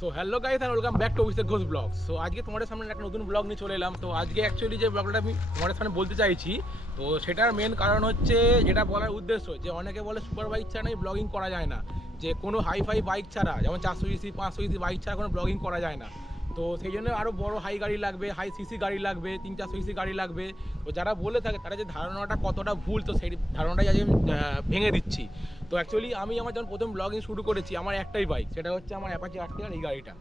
So hello guys and welcome back to with Ghosh vlog so আজকে তোমাদের সামনে একটা নতুন ব্লগ নিয়ে চলে এলাম। তো আজকে অ্যাকচুয়ালি যে ব্লগটা আমি তোমাদের সামনে বলতে চাইছি, তো সেটার মেন কারণ হচ্ছে যেটা বলার উদ্দেশ্য, যে অনেকে বলে সুপার বাইক ছাড়া নয় ব্লগিং করা যায় না। যে কোনো হাই ফাই বাইক ছাড়া, যেমন চারশো ইসি পাঁচশো ইসি বাইক ছাড়া কোনো ব্লগিং করা যায় না। তো সেই জন্য আরও বড় হাই গাড়ি লাগবে হাই সিসি গাড়ি লাগবে, তিন চারশো সিসি গাড়ি লাগবে। তো যারা বলে থাকে, তারা যে ধারণাটা কতটা ভুল, তো সেই ধারণাটাই আজ আমি ভেঙে দিচ্ছি। তো অ্যাকচুয়ালি আমি আমার যখন প্রথম ব্লগিং শুরু করেছি, আমার একটাই বাইক সেটা হচ্ছে আমার অ্যাপাচি আর এই গাড়িটা।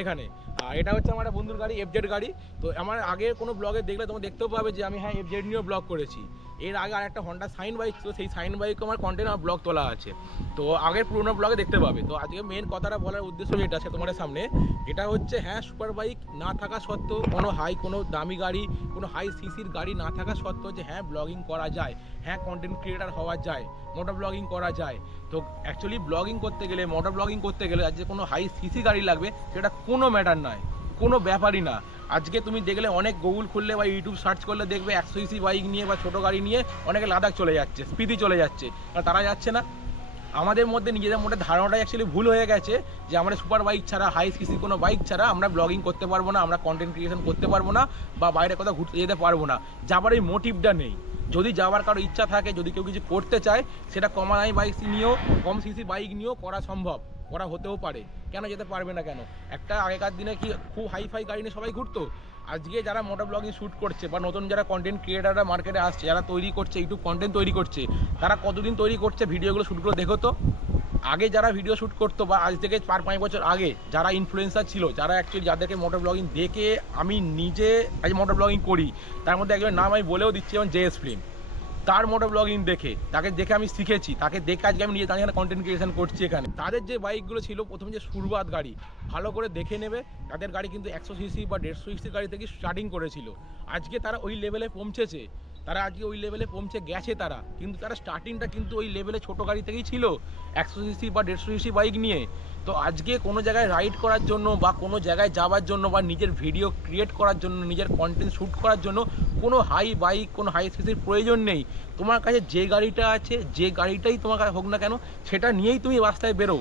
এখানে। আর এটা হচ্ছে আমার বন্ধুর গাড়ি এফজেড গাড়ি। তো আমার আগে কোনো ব্লগে দেখলে তোমরা দেখতেও পাবে যে আমি হ্যাঁ এফজেড নিয়েও ব্লগ করেছি। এর আগে আর একটা হন্ডা সাইন বাইক ছিল, সেই সাইন বাইক আমার কন্টেন্ট আমার ব্লগ তোলা আছে। তো আগের পুরোনো ব্লগে দেখতে পাবে। তো আজকে মেন কথাটা বলার উদ্দেশ্য যেটা আছে তোমাদের সামনে। এটা হচ্ছে হ্যাঁ সুপার বাইক না থাকা সত্ত্বেও কোনো হাই কোনো দামি গাড়ি, কোনো হাই সিসির গাড়ি না থাকা সত্ত্বেও যে হ্যাঁ ব্লগিং করা যায় হ্যাঁ কন্টেন্ট ক্রিয়েটার হওয়া যায়। মোটর ব্লগিং করা যায়। তো অ্যাকচুয়ালি ব্লগিং করতে গেলে মোটর ব্লগিং করতে গেলে আজকে কোনো হাই সিসি গাড়ি লাগবে, সেটা কোনো ম্যাটার নয়। কোনো ব্যাপারই না। আজকে তুমি দেখলে অনেক গুগল খুললে বা ইউটিউব সার্চ করলে দেখবে একশো ইসি বাইক নিয়ে বা ছোটো গাড়ি নিয়ে অনেকে লাদাখ চলে যাচ্ছে স্পিতি চলে যাচ্ছে। আর তারা যাচ্ছে না। আমাদের মধ্যে নিজেদের মধ্যে ধারণাটা অ্যাকচুয়ালি ভুল হয়ে গেছে যে আমরা সুপার বাইক ছাড়া হাই সিসি কোনো বাইক ছাড়া আমরা ব্লগিং করতে পারব না, আমরা কন্টেন্ট ক্রিয়েশন করতে পারব না বা বাইরে কোথাও ঘুরতে যেতে পারব না। যাবার এই মোটিভটা নেই। যদি যাওয়ার কারও ইচ্ছা থাকে, যদি কেউ কিছু করতে চায়, সেটা কম দামি বাইক নিয়েও, কম সিসি বাইক নিয়েও করা সম্ভব। করা হতেও পারে। কেন যেতে পারবে না কেন? একটা আগেকার দিনে কি খুব হাই ফাই গাড়ি নিয়ে সবাই ঘুরতো? আজকে যারা মোটর ব্লগিং শ্যুট করছে বা নতুন যারা কন্টেন্ট ক্রিয়েটাররা মার্কেটে আসছে, যারা তৈরি করছে ইউটিউব কন্টেন্ট তৈরি করছে, তারা কতদিন তৈরি করছে? ভিডিওগুলো শ্যুটগুলো দেখো তো। আগে যারা ভিডিও শ্যুট করতো বা আজ থেকে চার, পাঁচ বছর আগে যারা ইনফ্লুয়েন্সার ছিল, যারা অ্যাকচুয়ালি যাদেরকে মোটর ব্লগিং দেখে আমি নিজে আজ মোটর ব্লগিং করি, তার মধ্যে একজন নাম আমি বলেও দিচ্ছি যেমন জেএস ফিল্ম। তার মোটর ব্লগিং দেখে, তাকে দেখে আমি শিখেছি, তাকে দেখে আজকে আমি নিজে তার এখানে কন্টেন্ট ক্রিয়েশন করছি এখানে। তাদের যে বাইকগুলো ছিল, প্রথমে যে শুরুয়াত গাড়ি, ভালো করে দেখে নেবে, তাদের গাড়ি কিন্তু একশো সিসি বা দেড়শো সিসি গাড়ি থেকে স্টার্টিং করেছিল। আজকে তারা ওই লেভেলে পৌঁছেছে। তারা আজকে ওই লেভেলে পৌঁছে গেছে তারা। কিন্তু তারা স্টার্টিংটা কিন্তু ওই লেভেলে ছোটো গাড়ি থেকেই ছিল, একশো সিসি বা দেড়শো সিসি বাইক নিয়ে। তো আজকে কোনো জায়গায় রাইড করার জন্য বা কোনো জায়গায় যাওয়ার জন্য বা নিজের ভিডিও ক্রিয়েট করার জন্য, নিজের কন্টেন্ট শ্যুট করার জন্য কোনো হাই বাইক কোনো হাই সিসির প্রয়োজন নেই। তোমার কাছে যে গাড়িটা আছে, যে গাড়িটাই তোমার কাছে হোক না কেন, সেটা নিয়েই তুমি রাস্তায় বেরো।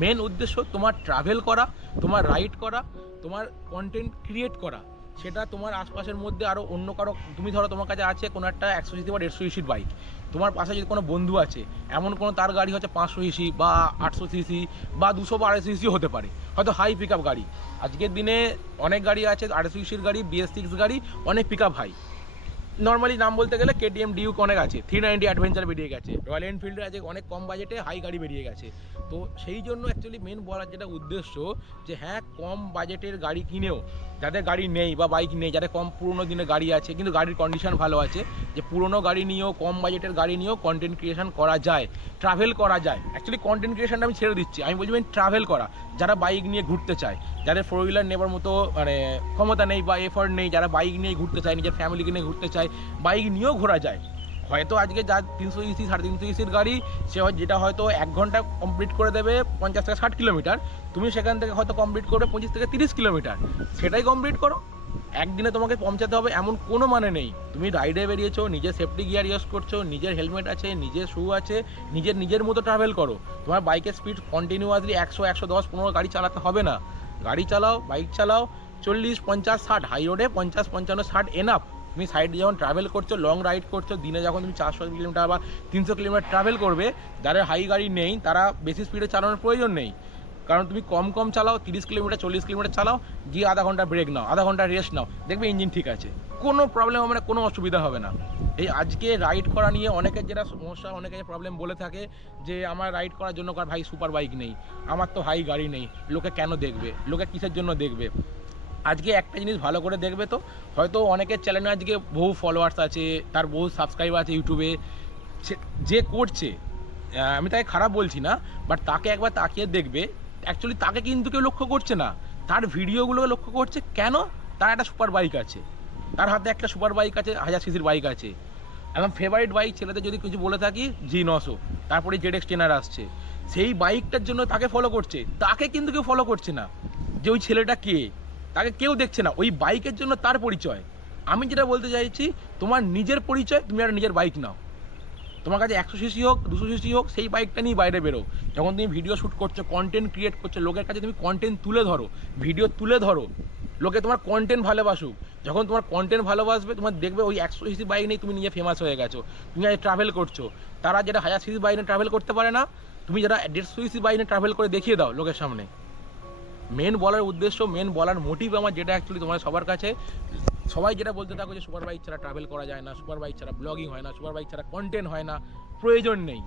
মেন উদ্দেশ্য তোমার ট্রাভেল করা, তোমার রাইড করা, তোমার কন্টেন্ট ক্রিয়েট করা। সেটা তোমার আশপাশের মধ্যে আরও অন্য কারও, তুমি ধরো তোমার কাছে আছে কোনো একটা একশো সিসি বা দেড়শো সিসির বাইক তোমার পাশে যদি কোনো বন্ধু আছে, এমন কোনো তার গাড়ি হচ্ছে পাঁচশো সিসি বা আটশো সিসি বা দুশো বা আড়াইশো সিসি হতে পারে, হয়তো হাই পিক গাড়ি। আজকের দিনে অনেক গাড়ি আছে আড়াইশো সিসির গাড়ি বিএস সিক্স গাড়ি, অনেক পিক হাই নর্মালি নাম বলতে গেলে কেটিএম ডিউক অনেক আছে। থ্রি নাইনটি অ্যাডভেঞ্চার বেরিয়ে গেছে। রয়্যাল এনফিল্ডের আছে অনেক কম বাজেটে হাই গাড়ি বেরিয়ে গেছে। তো সেই জন্য অ্যাকচুয়ালি মেন বলার যেটা উদ্দেশ্য যে হ্যাঁ কম বাজেটের গাড়ি কিনেও, যাদের গাড়ি নেই বা বাইক নেই, যাদের কম পুরোনো দিনে গাড়ি আছে, কিন্তু গাড়ির কন্ডিশন ভালো আছে, যে পুরোনো গাড়ি নিয়েও, কম বাজেটের গাড়ি নিয়েও কন্টেন্ট ক্রিয়েশন করা যায় ট্রাভেল করা যায়। অ্যাকচুয়ালি কন্টেন্ট ক্রিয়েশনটা আমি ছেড়ে দিচ্ছি। আমি বলছি ট্রাভেল করা। যারা বাইক নিয়ে ঘুরতে চায় যাদের ফোর হুইলার নেবার মতো মানে ক্ষমতা নেই বা এফার্ট নেই, যারা বাইক নিয়ে ঘুরতে চায়, নিজের ফ্যামিলিকে নিয়ে ঘুরতে চায় বাইক নিয়েও ঘোরা যায়। হয়তো আজকে যা তিনশো ইসি সাড়ে তিনশো ইসির গাড়ি, সে যেটা হয়তো এক ঘণ্টা কমপ্লিট করে দেবে পঞ্চাশ থেকে ষাট কিলোমিটার তুমি সেখান থেকে হয়তো কমপ্লিট করবে পঁচিশ থেকে তিরিশ কিলোমিটার সেটাই কমপ্লিট করো। একদিনে তোমাকে পৌঁছাতে হবে এমন কোনো মানে নেই। তুমি রাইডে বেরিয়েছো, নিজের সেফটি গিয়ার ইউজ করছ, নিজের হেলমেট আছে, নিজের শু আছে, নিজের নিজের মতো ট্রাভেল করো। তোমার বাইকের স্পিড কন্টিনিউয়াসলি একশো একশো দশ, পনেরো গাড়ি চালাতে হবে না। গাড়ি চালাও, বাইক চালাও, চল্লিশ, পঞ্চাশ, ষাট হাই রোডে পঞ্চাশ, পঞ্চান্ন, ষাট এনাফ তুমি সাইডে যখন ট্রাভেল করছ লং রাইড করছ, দিনে যখন তুমি চারশো কিলোমিটার বা তিনশো কিলোমিটার ট্রাভেল করবে, যাদের হাই গাড়ি নেই, তারা বেশি স্পিডে চালানোর প্রয়োজন নেই। কারণ তুমি কম কম চালাও, তিরিশ কিলোমিটার, চল্লিশ কিলোমিটার চালাও, গিয়ে আধা ঘণ্টা ব্রেক নাও, আধা ঘণ্টা রেস্ট নাও, দেখবে ইঞ্জিন ঠিক আছে। কোনো প্রবলেম হবে না, কোনো অসুবিধা হবে না। এই আজকে রাইড করা নিয়ে অনেকের যেটা সমস্যা অনেকে প্রবলেম বলে থাকে যে আমার রাইড করার জন্য কার ভাই সুপার বাইক নেই, আমার তো হাই গাড়ি নেই, লোকে কেন দেখবে, লোকে কিসের জন্য দেখবে? আজকে একটা জিনিস ভালো করে দেখবে তো, হয়তো অনেকের চ্যানেলে আজকে বহু ফলোয়ার্স আছে, তার বহু সাবস্ক্রাইবার আছে ইউটিউবে যে করছে আমি তাকে খারাপ বলছি না বাট তাকে একবার তাকিয়ে দেখবে অ্যাকচুয়ালি তাকে কিন্তু কেউ লক্ষ্য করছে না, তার ভিডিওগুলো লক্ষ্য করছে, কেন? তার একটা সুপার বাইক আছে, তার হাতে একটা সুপার বাইক আছে, হাজার সিসির বাইক আছে একদম ফেভারিট বাইক ছেলেদের যদি কিছু বলে থাকি, জি নশো। তারপরে জেড এক্স টেনার আসছে। সেই বাইকটার জন্য তাকে ফলো করছে। তাকে কিন্তু কেউ ফলো করছে না। যে ওই ছেলেটা কে? তাকে কেউ দেখছে না। ওই বাইকের জন্য তার পরিচয়। আমি যেটা বলতে চাইছি, তোমার নিজের পরিচয়, তুমি একটা নিজের বাইক নাও। তোমার কাছে একশো সিসি হোক, দুশো সিসি হোক, সেই বাইকটা নিয়ে বাইরে বেরো। যখন তুমি ভিডিও শ্যুট করছ কন্টেন্ট ক্রিয়েট করছ, লোকের কাছে তুমি কন্টেন্ট তুলে ধরো। ভিডিও তুলে ধরো। লোকে তোমার কন্টেন্ট ভালোবাসুক। যখন তোমার কন্টেন্ট ভালোবাসবে তোমার দেখবে ওই একশো সিসি বাইক নিয়ে তুমি নিজে ফেমাস হয়ে গেছো। তুমি আজ ট্রাভেল করছ। তারা যেটা হাজার সিসি বাইক নিয়ে ট্রাভেল করতে পারে না, তুমি যারা দেড়শো সিসি বাইক নিয়ে ট্রাভেল করে দেখিয়ে দাও লোকের সামনে। মেন বলার উদ্দেশ্য মেন বলার মোটিভ আমার যেটা অ্যাকচুয়ালি তোমার সবার কাছে। সবাই যেটা বলতে থাকো যে সুপার বাইক ছাড়া ট্রাভেল করা যায় না সুপার বাইক ছাড়া ব্লগিং হয় না সুপার বাইক ছাড়া কন্টেন্ট হয় না, প্রয়োজন নেই।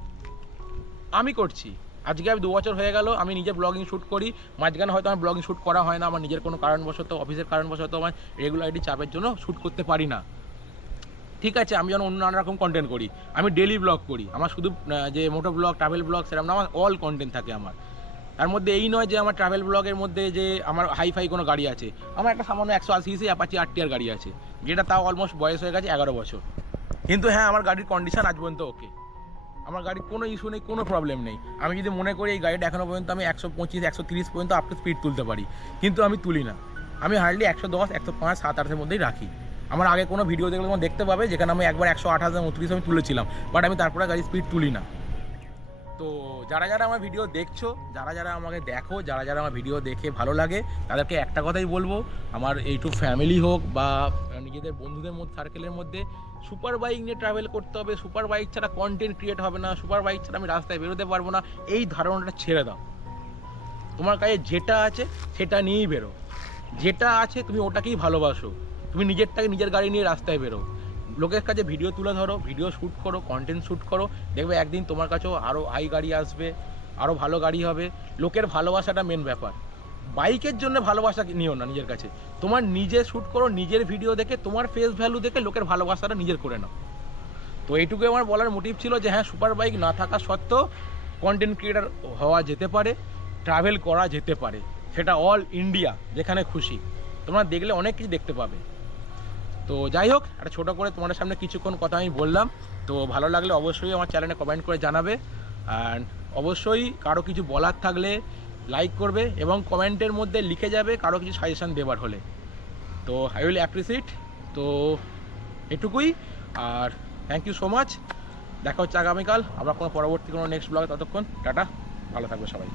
আমি করছি। আজকে আমি দু বছর হয়ে গেল, আমি নিজে ব্লগিং শ্যুট করি। মাঝখানে হয়তো আমার ব্লগিং শ্যুট করা হয় না, আমার নিজের কোনো কারণবশত, অফিসের কারণবশত আমার রেগুলারিটি চাপের জন্য শ্যুট করতে পারি না। ঠিক আছে, আমি যেন অন্য রকম কন্টেন্ট করি। আমি ডেলি ব্লগ করি। আমার শুধু যে মোটো ব্লগ ট্রাভেল ব্লগ সেরকম না, আমার অল কন্টেন্ট থাকে আমার। তার মধ্যে এই নয় যে আমার ট্রাভেল ব্লগের মধ্যে যে আমার হাই ফাই কোনো গাড়ি আছে। আমার একটা সামান্য একশো আশি সি অ্যাপাচি আট টিয়ার গাড়ি আছে, যেটা তাও অলমোস্ট বয়স হয়ে গেছে এগারো বছর। কিন্তু হ্যাঁ আমার গাড়ির কন্ডিশন আজ পর্যন্ত ওকে আমার গাড়ির কোনো ইস্যু নেই, কোনো প্রবলেম নেই। আমি যদি মনে করি এই গাড়িটা এখনও পর্যন্ত আমি একশো পঁচিশ, একশো তিরিশ পর্যন্ত আপ স্পিড তুলতে পারি, কিন্তু আমি তুলি না। আমি হার্ডলি একশো দশ, একশো পাঁচ, সাত, আটের মধ্যেই রাখি। আমার আগে কোনো ভিডিও দেখলে তোমার দেখতে পাবে, যেখানে আমি একবার একশো আঠাশ উনত্রিশ আমি তুলেছিলাম বাট আমি তারপরে গাড়ির স্পিড তুলি না। তো যারা যারা আমার ভিডিও দেখছ, যারা যারা আমাকে দেখো, যারা যারা আমার ভিডিও দেখে ভালো লাগে, তাদেরকে একটা কথাই বলব, আমার এইটু ফ্যামিলি হোক বা নিজেদের বন্ধুদের মধ্যে সার্কেলের মধ্যে সুপার বাইক নিয়ে ট্রাভেল করতে হবে। সুপার বাইক ছাড়া কন্টেন্ট ক্রিয়েট হবে না। সুপার বাইক ছাড়া আমি রাস্তায় বেরোতে পারব না। এই ধারণাটা ছেড়ে দাও। তোমার কাছে যেটা আছে, সেটা নিয়েই বেরো। যেটা আছে, তুমি ওটাকেই ভালোবাসো। তুমি নিজেরটাকে নিজের গাড়ি নিয়ে রাস্তায় বেরো। লোকের কাছে ভিডিও তুলে ধরো ভিডিও শ্যুট করো কন্টেন্ট শ্যুট করো। দেখবে একদিন তোমার কাছেও আরও হাই গাড়ি আসবে আরও ভালো গাড়ি হবে। লোকের ভালোবাসাটা মেন ব্যাপার। বাইকের জন্য ভালোবাসা নিও না নিজের কাছে। তোমার নিজে শ্যুট করো, নিজের ভিডিও দেখে, তোমার ফেস ভ্যালু দেখে লোকের ভালোবাসাটা নিজের করে নাও। তো এইটুকু আমার বলার মোটিভ ছিল যে হ্যাঁ সুপার বাইক না থাকা সত্ত্বেও কন্টেন্ট ক্রিয়েটার হওয়া যেতে পারে ট্রাভেল করা যেতে পারে। সেটা অল ইন্ডিয়া যেখানে খুশি। তোমরা দেখলে অনেক কিছু দেখতে পাবে। তো যাই হোক, একটা ছোটো করে তোমাদের সামনে কিছুক্ষণ কথা আমি বললাম। তো ভালো লাগলে অবশ্যই আমার চ্যানেলে কমেন্ট করে জানাবে। অ্যান্ড অবশ্যই কারও কিছু বলার থাকলে লাইক করবে এবং কমেন্টের মধ্যে লিখে যাবে, কারও কিছু সাজেশান দেবার হলে। তো আই উইল অ্যাপ্রিসিয়েট তো এটুকুই। আর থ্যাংক ইউ সো মাচ দেখা হচ্ছে আগামীকাল। আবার কোনো পরবর্তী কোনো নেক্সট ব্লগে ততক্ষণ টাটা। ভালো থাকবে সবাই।